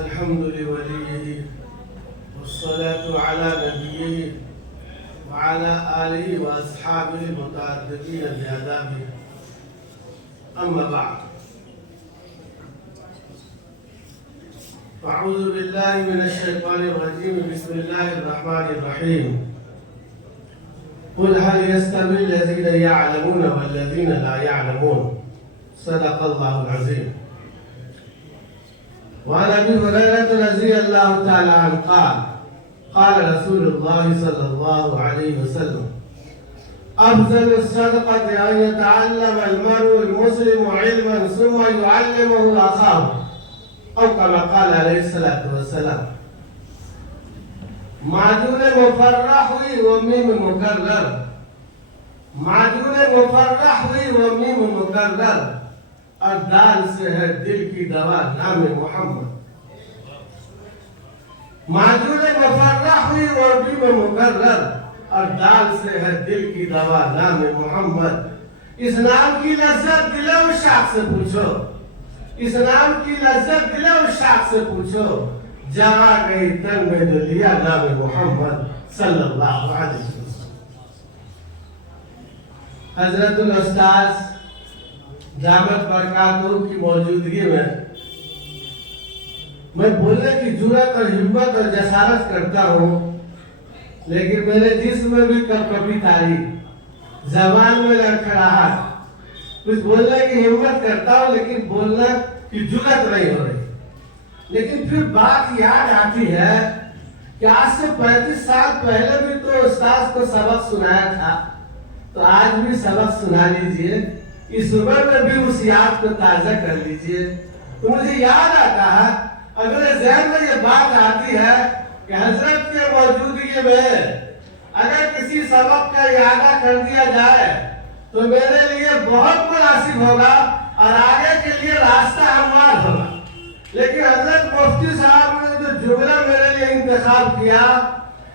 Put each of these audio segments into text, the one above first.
الحمد لوليه والصلاة على نبيه وعلى آله وأصحابه المتعددين بآدابه. أما بعد، أعوذ بالله من الشيطان الرجيم. بسم الله الرحمن الرحيم. قل هل يستوي الذين يعلمون والذين لا يعلمون؟ صدق الله العظيم. وعن ابي هريره رضي الله تعالى عنه قال قال رسول الله صلى الله عليه وسلم: افضل الصدقه ان يتعلم المرء المسلم علما ثم يعلمه اخاه، او كما قال عليه الصلاه والسلام. معدول مفرح ہوئی و میم مکرر، معدول مفرح ہوئی و میم مکرر، اور دال سے ہے دل کی دوا نام محمد. معدول مفرح ہوئی و میم مکرر، اور دال سے ہے دل کی دوا نام محمد. اس نام کی لذت دل و شاخ سے پوچھو، اس نام کی لذت دل و شاخ سے پوچھو، جہاں گئی تن میں جو لیا نام محمد صلی اللہ علیہ وسلم. حضرت الاستاذ دامت برکاتہ کی موجودگی میں بولنے کی جرأت اور ہمت اور جسارت کرتا ہوں، لیکن میرے جسم میں بھی کبھی تاریخ، زبان میں لڑکھڑاہٹ، کچھ بولنے کی ہمت کرتا ہوں لیکن بولنے کی جرأت نہیں ہو رہی. لیکن پھر بات یاد آتی ہے کہ آج سے 35 سال پہلے بھی تو استاذ کو سبق سنایا تھا، تو آج بھی سبق سنا لیجئے، اس عمر میں بھی اس یاد کو تازہ کر لیجئے. تو مجھے یاد آتا ہے اور میرے ذہن میں یہ بات آتی ہے کہ حضرت کے موجودگی میں اگر کسی سبق کا اعادہ کر دیا جائے تو میرے لیے بہت مناسب ہوگا اور آگے کے لیے راستہ ہموار ہوگا. لیکن حضرت مفتی صاحب نے جو جملہ میرے لیے انتخاب کیا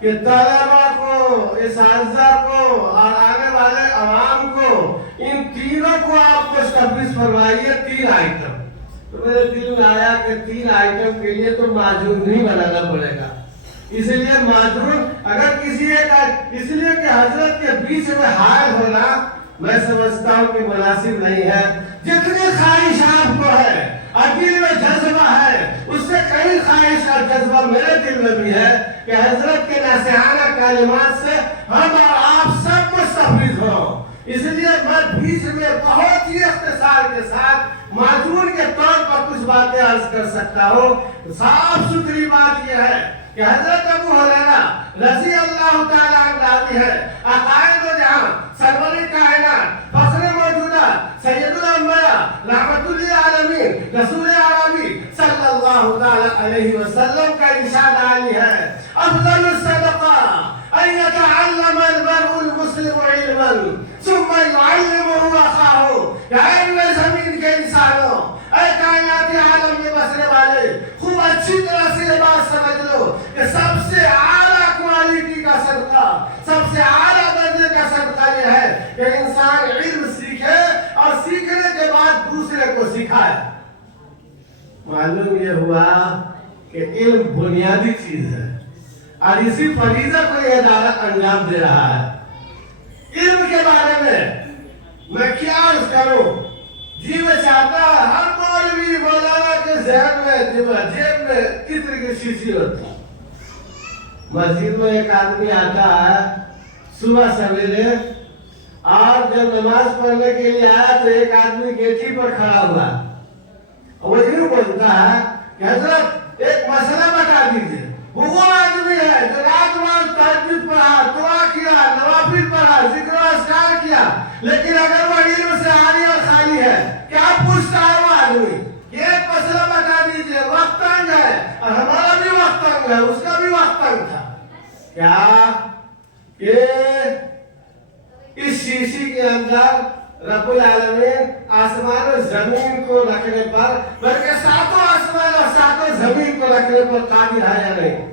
کہ طلبہ کو، اساتذہ کو اور آنے والے عوام کو، ان تینوں کو آپ کو تفویض فرمائیے 3 آئٹم. تو میرے دل میں آیا کہ 3 آئٹم کے لیے تو معجون نہیں بنانا پڑے گا. اس لیے معجون اگر کسی ایک، اس لیے کہ حضرت کے بیچ میں حائل ہونا میں سمجھتا ہوں کہ مناسب نہیں ہے. جتنی خواہش آپ کو ہے اور دل میں جذبہ ہے، اس سے کئی خواہش اور جذبہ میرے دل میں بھی ہے کہ حضرت کے نصیحانہ کلمات سے ہم اور آپ سب مستفید ہوں. اس لیے میں بیچ میں بہت ہی اختصار کے ساتھ معجون کے طور پر کچھ باتیں عرض کر سکتا ہوں. صاف ستھری بات یہ ہے کہ حضرت ابو ہریرہ رضی اللہ تعالیٰ عنہ راوی ہے، عقائد و جہاں، سرور کائنات، فخر موجودہ، سید الانبیاء، رحمت للعالمین، رسول عربی صلی اللہ تعالیٰ علیہ وسلم کا ارشاد عالی ہے: افضل الصدقہ ان یتعلم المرء المسلم علما ثم يعلمه اخاه. اے زمین کے انسانوں، اے کائناتی عالم میں بسنے والے، خوب اچھی طرح سے یہ بات سمجھ لو کہ سب سے اعلیٰ کوالٹی کا صدقہ، سب سے اعلیٰ درجے کا صدقہ یہ ہے کہ انسان علم سیکھے اور سیکھنے کے بعد دوسرے کو سکھائے. معلوم یہ ہوا کہ علم بنیادی چیز ہے اور اسی فریضہ کو یہ ادارہ انجام دے رہا ہے. علم کے بارے میں کیا عرض کروں؟ جی میں چاہتا ہے ہر مولوی مولانا کے ذہن میں جیب میں عطر کی شیشی ہوتی ہے. مسجد میں ایک آدمی آتا ہے صبح سویرے، اور جب نماز پڑھنے کے لیے آیا تو ایک آدمی گیٹی پر کھڑا ہوا، وہ یوں بولتا ہے کہ حضرت ایک مسئلہ بتا دیجیے. وہ آدمی ہے جو رات رات تہجد پڑھا، دعا کیا، نوافل پڑھا، ذکر و اذکار کیا، لیکن اگر وہ علم سے عاری اور خالی ہے، کیا پوچھتا ہے وہ آدمی؟ یہ ایک مسئلہ بتا دیجیے. وقت تنگ ہے اور ہمارا بھی وقت تنگ ہے، اس کا بھی وقت تنگ تھا. کیا کہ اس شیشی کے اندر رب العالمین آسمان و زمین کو رکھنے پر، بلکہ 7 آسمان اور 7 زمین کو رکھنے پر قادر ہے یا نہیں؟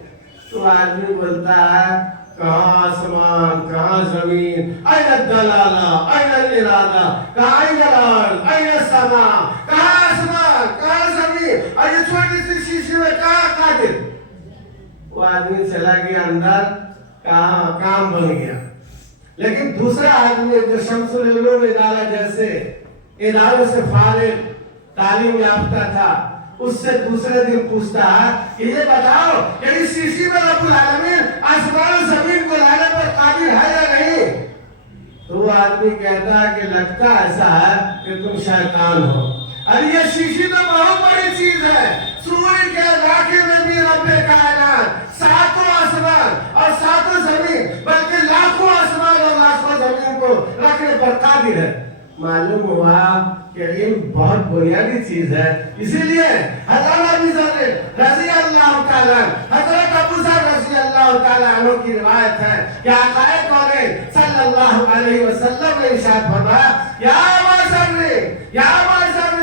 تو آدمی بولتا ہے کہاں آسمان، کہاں زمین، این الدلالہ، این الارادہ، کہاں این الارض، این السماء، کہاں آسمان، کہاں زمین، اور یہ چھوٹی سی شیشی میں کہاں وہ آدمی چلا گیا اندر، کام بن گیا. لیکن دوسرا آدمی جو شمس العلوم ادارہ جیسے اداروں سے فارغ تعلیم یافتہ تھا، اس سے دوسرے دن پوچھتا ہے کہ یہ بتاؤ کہ اس شیشی میں رب العالمین آسمان و زمین کو لانے پر قادر ہے یا نہیں؟ تو وہ آدمی کہتا ہے کہ لگتا ایسا ہے کہ تم شیطان ہو. ارے یہ شیشی تو بہت بڑی چیز ہے. سورج کے علاقے میں بھی رب کائنات ساتوں آسمان اور ساتوں زمین بلکہ لاکھوں آسمان اور لاکھوں زمین کو رکھنے پر قادر ہے. معلوم ہوا کہ علم بہت بنیادی چیز ہے. اسی لیے حضرت ابو ذر رضی اللہ تعالیٰ حضرت ابو ذر رضی اللہ تعالیٰ عنہ کی روایت ہے کہ آقا کونین صلی اللہ علیہ وسلم نے ارشاد فرمایا یا ابا ذر یا ابا ذر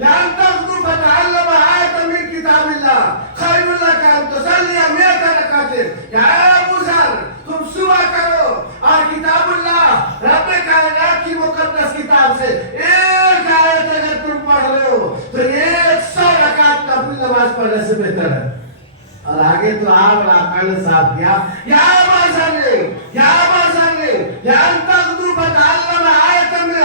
لن تغدو فتعلم آیۃ من کتاب اللہ خیر لک ان تصلی 100 رکعت. یا ابو ذر تم صبح کرو اور کتاب اللہ رب کائنات کی مقدس کتاب سے ایک آیت اگر تم پڑھ لو تو 100 رکعت نفل نماز پڑھنے سے بہتر ہے. اور آگے تو آپ آقا نے صاف کیا یا ابا ذر یا ابا ذر لن تغدو فتعلم آیۃ من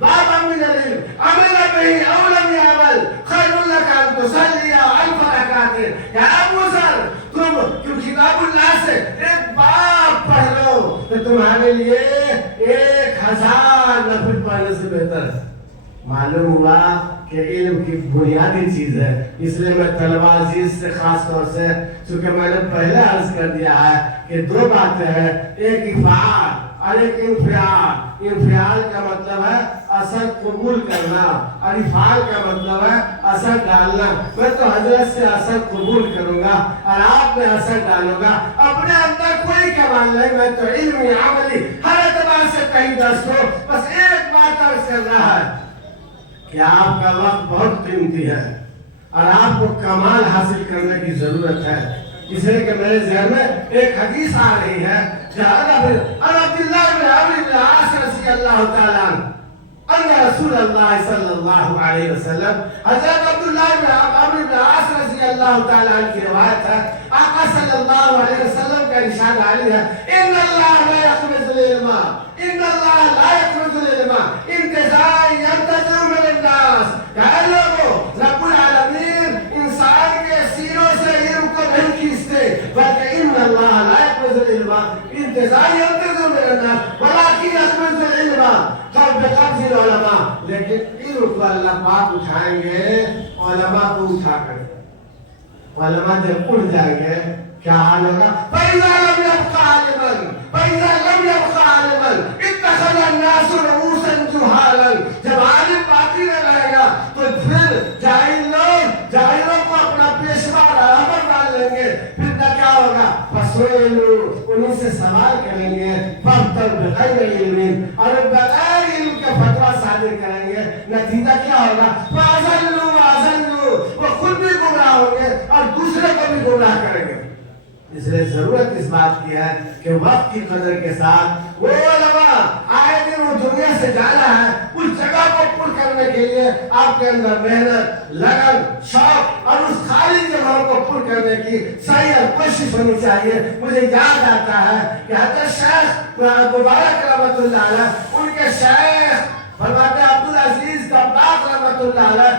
باب من العلم عمل به او لم يعمل خیر لک ان تصلی 1000 رکعت. یا ابو ذر تم کتاب اللہ سے ایک باب پڑھ لو تو تمہارے لیے 1000 نفل پڑھنے سے بہتر ہے. معلوم ہوا کہ علم کی بنیادی چیز ہے. اس لیے میں طلبہ عزیز سے خاص طور سے، چونکہ میں نے پہلے عرض کر دیا ہے کہ دو باتیں ہیں، ایک افعال اور ایک انفعال. انفعال کا مطلب ہے اثر قبول کرنا اور افعال کا مطلب ہے اثر ڈالنا. میں تو حضرت سے اثر قبول کروں گا اور آپ میں اثر ڈالوں گا. اپنے اندر کوئی کمال نہیں، میں تو علمی عملی ہر اعتبار سے کہیں دست ہو. بس ایک بات عرض کر رہا ہے کہ آپ کا وقت بہت قیمتی ہے اور آپ کو کمال حاصل کرنے کی ضرورت ہے. اس لیے کہ میرے ذہن میں ایک حدیث آ رہی ہے جہاں عبداللہ بن عمرو بن العاص رضی اللہ تعالیٰ عنہ ان رسول اللہ صلی اللہ علیہ وسلم، حضرت عبداللہ بن عمرو بن العاص رضی اللہ تعالیٰ عنہ کی روایت ہے، آقا صلی اللہ علیہ وسلم کا ارشاد عالی ہے ان اللہ لا يقبض العلم ان اللہ لا يقبض العلم انتزاعا ينتزع من الناس. کہ لوگوں رب العالمین انسان کے سینوں سے علم کو نہیں کھینچتے بلکہ ان اللہ لا يقبض العلم انتزاعا ينتزع من الناس ولكن يقبض العلم بقبض العلماء. لیکن علم کو اللہ پاک اٹھائیں گے علماء کو اٹھا کر. علماء جب اٹھ جائیں گے کیا حال ہوگا؟ فَإِذَا لَمْ يَبْقَ عَالِمًا فَإِذَا لَمْ يَبْقَ عَالِمًا اتَّخَذَ النَّاسُ رُؤُوسًا جُهَالًا. جب عالم باقی نہ رہے گا تو پھر جاہلوں کو اپنا پیشوا رہبر ڈال لیں گے. پھر نہ کیا ہوگا؟ فَسُئِلُوا انہیں سے سوال کریں گے فَافْتَوْا بِغَيْرِ عِلْمٍ اور بغیر علم کے فتویٰ صادر کریں گے. نتیجہ کیا ہوگا؟ فَأَضَلُّوا وَأَضَلُّوا وہ خود بھی گمراہ ہوں گے اور دوسرے کو بھی گمراہ کریں گے. اس لیے ضرورت اس بات کی ہے کہ وقت کی قدر کے ساتھ وہ علماء آئے دن وہ دنیا سے جانا ہے، اس جگہ کو پر کرنے کے لیے آپ کے اندر محنت، لگن، شوق اور اس خالی جگہوں کو پر کرنے کی صحیح کوشش ہونی چاہیے. مجھے یاد آتا ہے کہ حضرت شیخ مبارک رحمۃ اللہ علیہ، ان کے شیخ فرماتے عبدالعزیز دباغ رحمۃ اللہ علیہ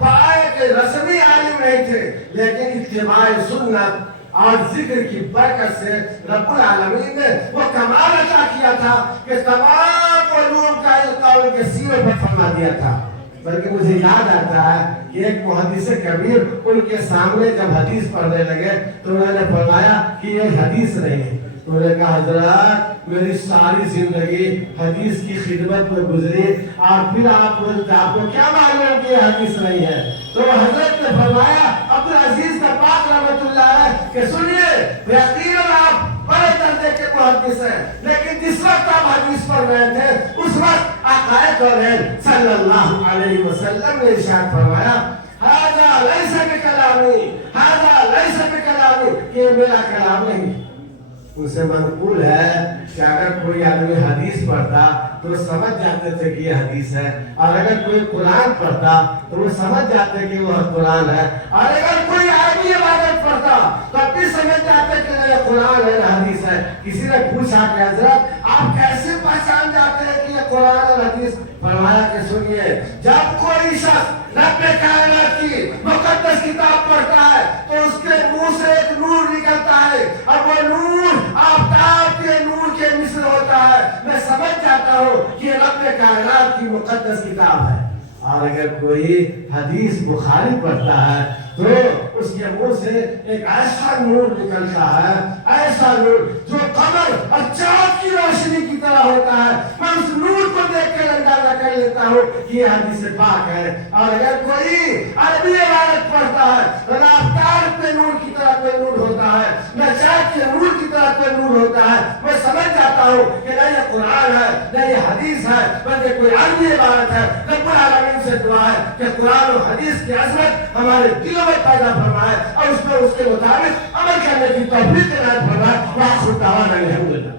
بہت رسمی عالم نہیں تھے، لیکن اتباع سنت اور ذکر کی برکت سے رب العالمین نے وہ کمال عطا کیا تھا کہ تمام علوم کا القاء ان کے سینے پر فرما دیا تھا. بلکہ مجھے یاد آتا ہے کہ ایک محدث کبیر ان کے سامنے جب حدیث پڑھنے لگے تو انہوں نے فرمایا کہ یہ حدیث نہیں ہے. انہوں نے کہا حضرات میری ساری زندگی حدیث کی خدمت میں گزری اور پھر آپ بولتے آپ کو کیا معلوم کہ یہ حدیث نہیں ہے؟ تو حضرت نے فرمایا عبدالعزیز کا پاک رحمت اللہ ہے کہ سنیے یقیناً آپ بڑے درجے کے محدث ہیں، لیکن جس وقت آپ حدیث پڑھ رہے تھے اس وقت آقا کونین صلی اللہ علیہ وسلم نے ارشاد فرمایا ھذا لیس بکلامی ھذا لیس بکلامی، یہ میرا کلام نہیں. ان سے منقول ہے کہ اگر کوئی آدمی حدیث پڑھتا تو وہ سمجھ جاتے تھے کہ یہ حدیث ہے، اور اگر کوئی قرآن پڑھتا تو وہ سمجھ جاتے کہ وہ قرآن ہے، اور اگر کوئی عربی عبادت پڑھتا تو اب بھی سمجھ جاتے کہ یہ قرآن ہے نہ حدیث ہے۔ کسی نے پوچھا کہ حضرت آپ کیسے پہچان جاتے ہیں کہ یہ قرآن اور حدیث؟ فرمایا کہ سنیے، جب کوئی شخص رب کائنات کی مقدس کتاب پڑھتا ہے تو اس کے منہ سے ایک نور نکلتا ہے، اور وہ نور آفتاب کے نور کے مثل ہوتا ہے۔ میں سمجھ جاتا ہوں کہ رب کائنات کی مقدس کتاب ہے۔ اور اگر کوئی حدیث بخاری پڑھتا ہے تو اس کے منہ سے ایک ایسا نور نکلتا ہے، ایسا نور جو قمر اور چاند کی روشنی کی طرح ہوتا ہے۔ میں اس نور کو دیکھ کر اندازہ کر لیتا ہوں کہ یہ حدیث پاک ہے۔ اور اگر کوئی عربی عبارت پڑھتا ہے تو نہ آفتاب پہ نور کی طرح کوئی نور ہوتا ہے، نہ چاند کے نور کی طرح کوئی نور ہوتا ہے۔ میں سمجھ جاتا ہوں کہ نہ یہ قرآن ہے نہ یہ حدیث ہے، بلکہ کوئی عربی عبارت ہے۔ رب العالمین سے دعا ہے کہ قرآن و حدیث کی عظمت ہمارے دلوں میں پیدا فرمائے، اور اس کے مطابق عمل کرنے کی توفیق عنایت فرمائے۔ وآخر دعوانا الحمدللہ۔